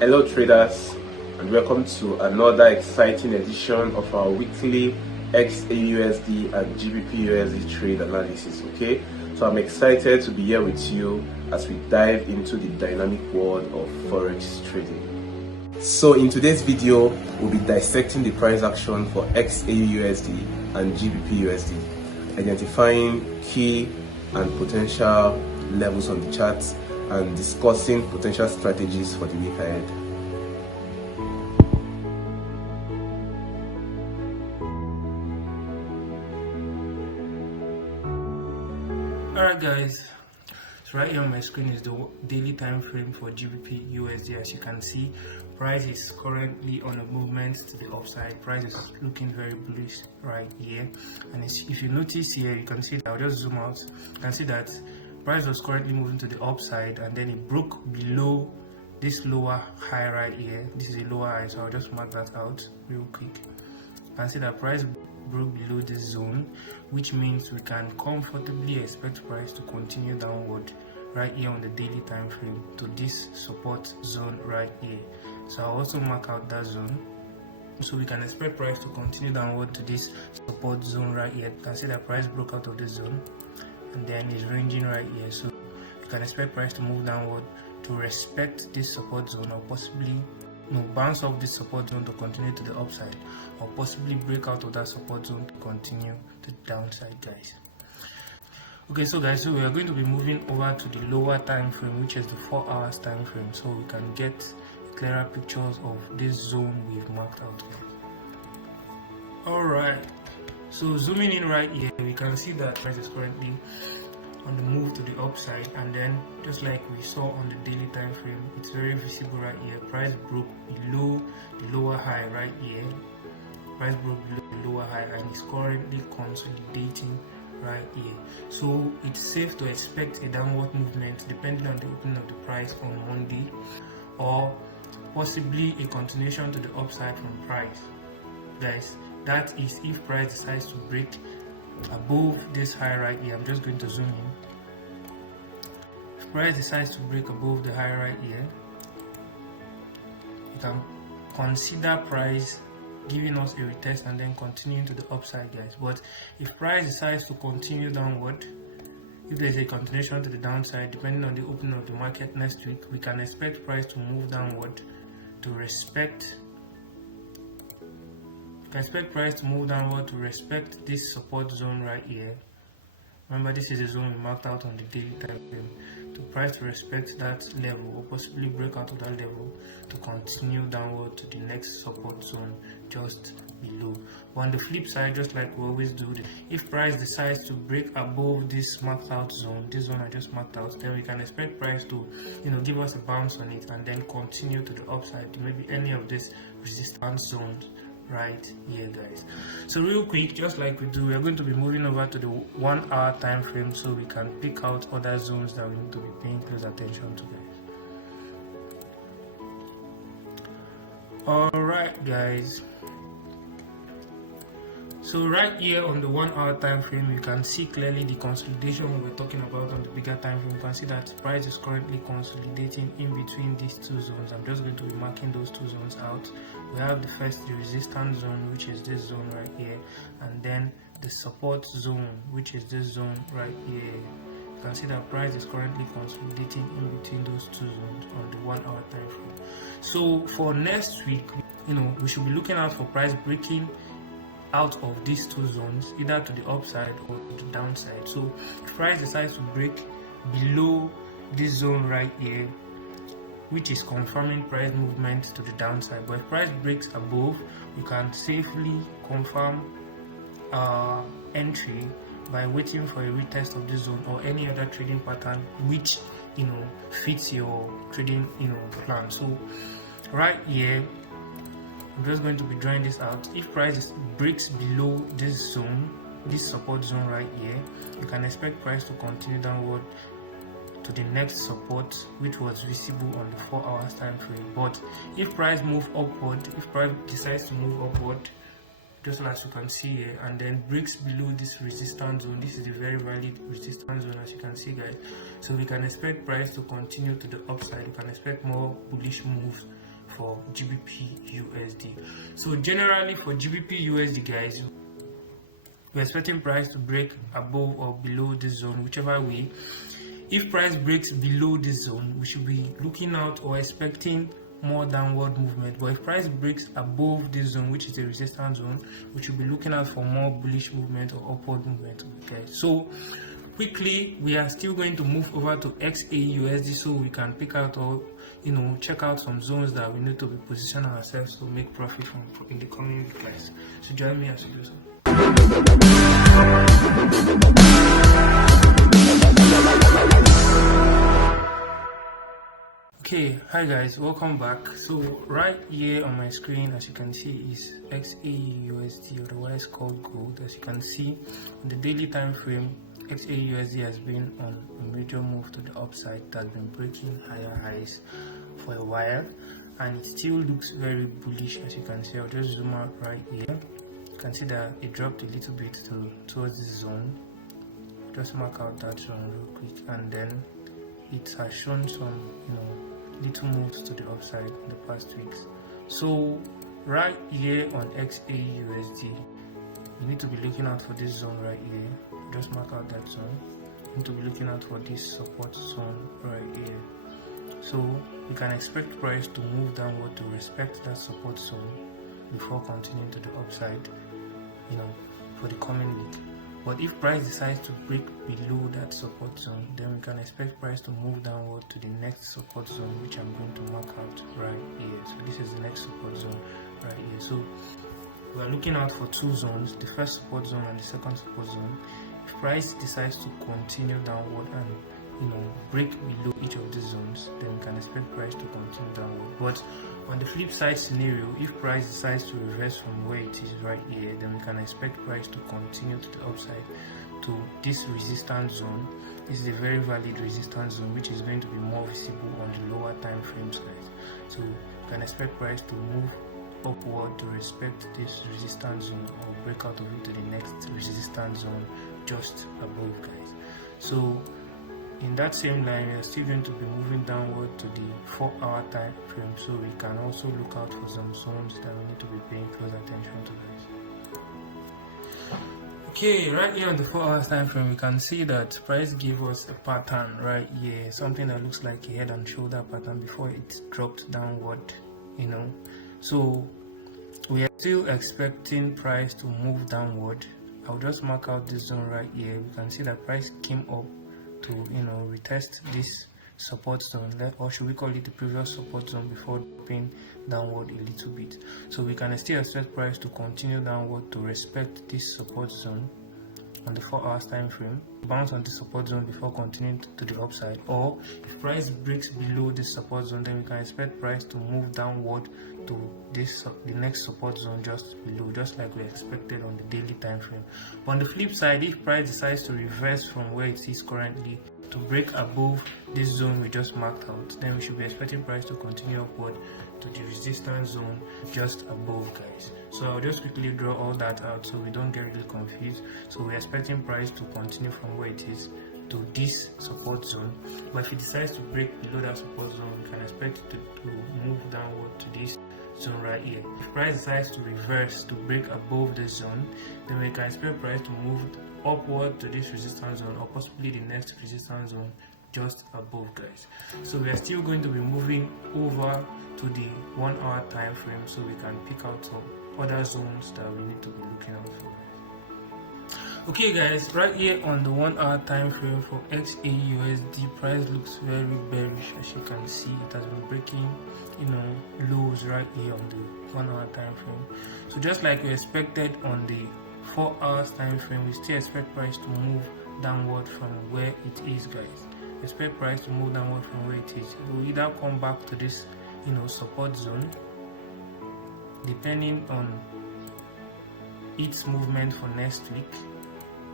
Hello traders, and welcome to another exciting edition of our weekly XAUSD and GBPUSD trade analysis. Okay, so I'm excited to be here with you as we dive into the dynamic world of forex trading. So in today's video, we'll be dissecting the price action for XAUSD and GBPUSD, identifying key and potential levels on the charts and discussing potential strategies for the week ahead. Alright guys, so right here on my screen is the daily time frame for GBP USD. As you can see, price is currently on a movement to the upside. Price is looking very bullish right here, and if you notice here, you can see that I'll just zoom out. You can see that price was currently moving to the upside, and then it broke below this lower high right here. This is a lower high, so I'll just mark that out real quick. You can see that price broke below this zone, which means we can comfortably expect price to continue downward right here on the daily time frame to this support zone right here. So I'll also mark out that zone, so we can expect price to continue downward to this support zone right here. You can see that price broke out of this zone and then is ranging right here, so you can expect price to move downward to respect this support zone, or possibly bounce off this support zone to continue to the upside, or possibly break out of that support zone to continue to the downside, guys. Okay, so guys, so we are going to be moving over to the lower time frame, which is the 4 hours time frame, so we can get clearer pictures of this zone we've marked out. Alright, so zooming in right here, we can see that price is currently on the move to the upside, and then just like we saw on the daily time frame, it's very visible right here. Price broke below the lower high right here. Price broke below the lower high and is currently consolidating right here. So it's safe to expect a downward movement depending on the opening of the price on Monday, or possibly a continuation to the upside from price, guys. That is if price decides to break above this high right here. I'm just going to zoom in. If price decides to break above the high right here, you can consider price giving us a retest and then continuing to the upside, guys. But if price decides to continue downward, if there's a continuation to the downside, depending on the opening of the market next week, we can expect price to move downward to respect this support zone right here. Remember, this is a zone we marked out on the daily time frame. To price to respect that level, or possibly break out of that level to continue downward to the next support zone just below. But on the flip side, just like we always do, if price decides to break above this marked out zone, this zone I just marked out, then we can expect price to give us a bounce on it and then continue to the upside to maybe any of these resistance zones right here, guys. So real quick, just like we do, we are going to be moving over to the 1 hour time frame so we can pick out other zones that we need to be paying close attention to, guys. Alright guys, so right here on the 1 hour time frame, you can see clearly the consolidation we were talking about on the bigger time frame. You can see that price is currently consolidating in between these two zones. I'm just going to be marking those two zones out. We have the first, the resistance zone, which is this zone right here, and then the support zone, which is this zone right here. You can see that price is currently consolidating in between those two zones on the 1 hour time frame. So for next week, we should be looking out for price breaking out of these two zones, either to the upside or to the downside. So if price decides to break below this zone right here, which is confirming price movement to the downside, but if price breaks above, we can safely confirm entry by waiting for a retest of this zone or any other trading pattern which fits your trading plan. So right here, I'm just going to be drawing this out. If price breaks below this zone, this support zone right here, you can expect price to continue downward to the next support, which was visible on the 4 hours time frame. But if price move upward, if price decides to move upward, just as you can see here, and then breaks below this resistance zone, this is a very valid resistance zone, as you can see, guys. So we can expect price to continue to the upside. We can expect more bullish moves for GBP USD. So generally for GBP USD, guys, we're expecting price to break above or below this zone, whichever way. If price breaks below this zone, we should be looking out or expecting more downward movement. But if price breaks above this zone, which is a resistance zone, we should be looking out for more bullish movement or upward movement. Okay, so quickly we are still going to move over to XAUSD so we can pick out or check out some zones that we need to be positioning ourselves to make profit from in the coming week, guys. So join me as we do so. Okay, hi guys, welcome back. So right here on my screen, as you can see, is XAUSD, otherwise called gold. As you can see on the daily time frame, XAUSD has been on a major move to the upside. It has been breaking higher highs for a while, and it still looks very bullish. As you can see, I'll just zoom out right here. You can see that it dropped a little bit towards this zone. Just mark out that zone real quick, and then it has shown some little moves to the upside in the past weeks. So right here on XAUSD, you need to be looking out for this zone right here. Just mark out that zone. You need to be looking out for this support zone right here. So you can expect price to move downward to respect that support zone before continuing to the upside, for the coming week. But if price decides to break below that support zone, then we can expect price to move downward to the next support zone, which I'm going to mark out right here. So this is the next support zone right here. So we are looking out for two zones, the first support zone and the second support zone. If price decides to continue downward and break below each of these zones, then we can expect price to continue downward. But on the flip side scenario, if price decides to reverse from where it is right here, then we can expect price to continue to the upside to this resistance zone. This is a very valid resistance zone, which is going to be more visible on the lower time frames, guys. So we can expect price to move upward to respect this resistance zone or break out of it to the next resistance zone just above, guys. So in that same line, we are still going to be moving downward to the 4-hour time frame, so we can also look out for some zones that we need to be paying close attention to, guys. Okay, right here on the 4-hour time frame, we can see that price gave us a pattern right here, something that looks like a head and shoulder pattern before it dropped downward, So we are still expecting price to move downward. I'll just mark out this zone right here. We can see that price came up to retest this support zone, or should we call it the previous support zone, before dropping downward a little bit. So we can still expect price to continue downward to respect this support zone on the 4-hour time frame, bounce on the support zone before continuing to the upside. Or if price breaks below this support zone, then we can expect price to move downward to the next support zone just below, just like we expected on the daily time frame. But on the flip side, if price decides to reverse from where it is currently to break above this zone we just marked out, then we should be expecting price to continue upward to the resistance zone just above, guys. So I'll just quickly draw all that out so we don't get really confused. So we're expecting price to continue from where it is to this support zone, but if it decides to break below that support zone, we can expect it to move downward to this zone right here. If price decides to reverse to break above this zone, then we can expect price to move upward to this resistance zone, or possibly the next resistance zone just above, guys. So we are still going to be moving over to the 1-hour time frame so we can pick out some other zones that we need to be looking out for. Okay guys, right here on the 1-hour time frame for XAUSD, price looks very bearish. As you can see, it has been breaking lows right here on the 1-hour time frame. So just like we expected on the 4-hour time frame, we still expect price to move downward from where it is, guys. We expect price to move downward from where it is. It will either come back to this support zone, depending on its movement for next week.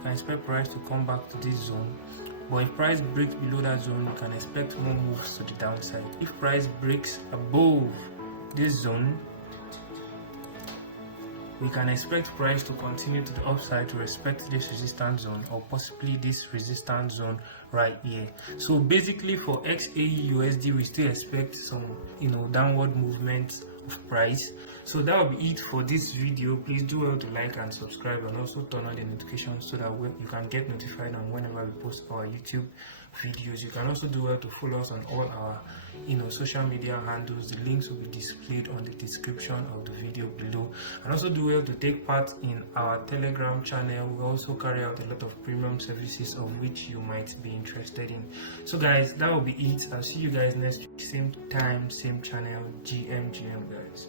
I expect price to come back to this zone, but if price breaks below that zone, you can expect more moves to the downside. If price breaks above this zone, we can expect price to continue to the upside to respect this resistance zone, or possibly this resistance zone right here. So basically for XAUUSD, we still expect some downward movement of price. So that will be it for this video. Please do well to like and subscribe, and also turn on the notifications so that you can get notified on whenever we post our YouTube videos. You can also do well to follow us on all our social media handles. The links will be displayed on the description of the video below, and also do well to take part in our Telegram channel. We also carry out a lot of premium services of which you might be interested in. So guys, that will be it. I'll see you guys next week, same time, same channel, GM guys.